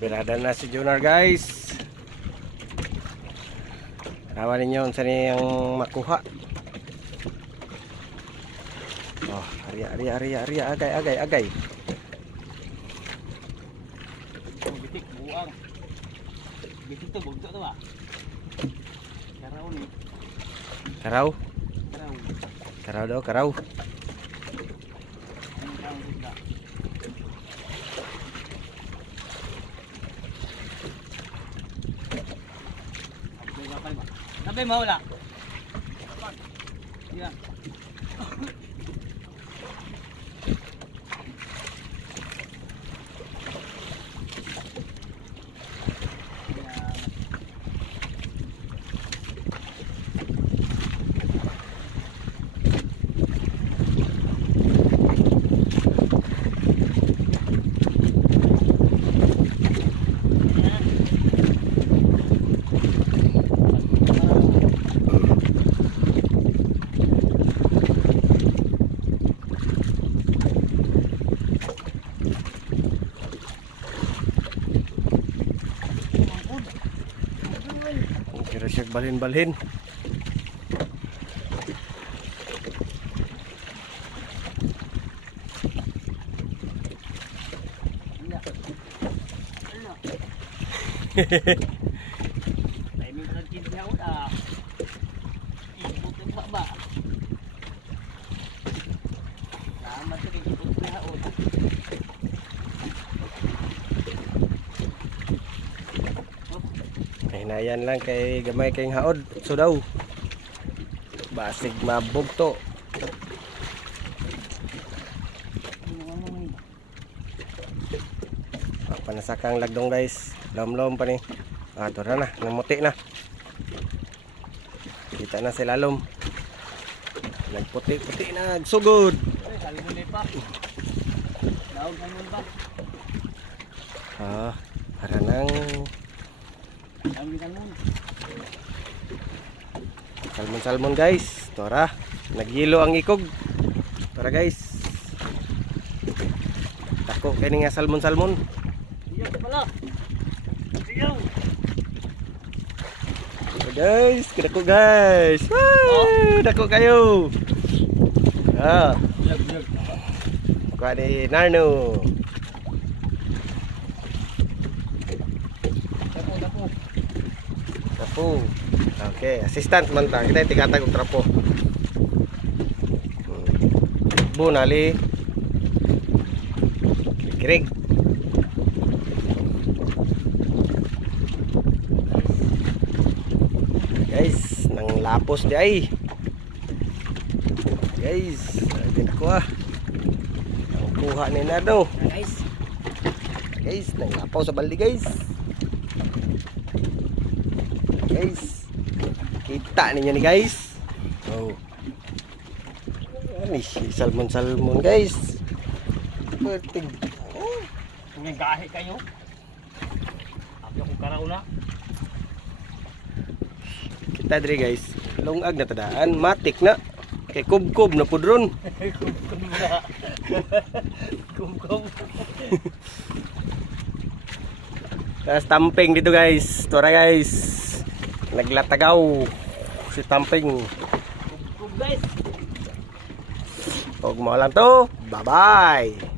Birada na si Junar guys. Tawa ninyo sa niyang makuha. Oh, ari agay. Bitik buang. Bitik to bugto to ba? Karaw ni. Karaw. Karaw. Karaw daw, karaw. Ang karaw bugda. Sabay mo wala. Yan. Kira siya balhin-balhin. Timing ka din niya udah. Ibut ka ba? Lama to kay ibut na udah. Hinayan lang kay gamay kayong haod. So daw. Basig mabugto. Panasakang lagdong guys. Lom-lom pa ni. Ito na, namuti na. Kita na si lalom. Nagputi-puti na, nagsugod. Kalimutan pa. Daog naman ba? Para nang salmon guys. Tora, nagyelo ang ikog. Tora guys. Tako kini nga salmon. Iya pala. Iya. Guys, kedako guys. Woo, dako kayo. Yag. Kuha ni Narno. Trapo. Okay, assistant man ta. Kita tigatag og trapo. Bunali. Kirig. Guys, nang lapos di ay. Guys, ay nakuha. Ang kuha ni Narno. Guys, nang lapaw sa baldi guys. Guys, kita ninyo ni guys. Oh. Ani salmon guys. Bertig. Oh, kung gahi kayo. Abi ko karaw na. Kita diri guys. Lungag na tadaan, matik na. Kay kubkob na pudron. Kum. Stamping dito guys. Tora guys. Naglatagaw si Tamping. Guys. Huwag mo lang to. Bye-bye.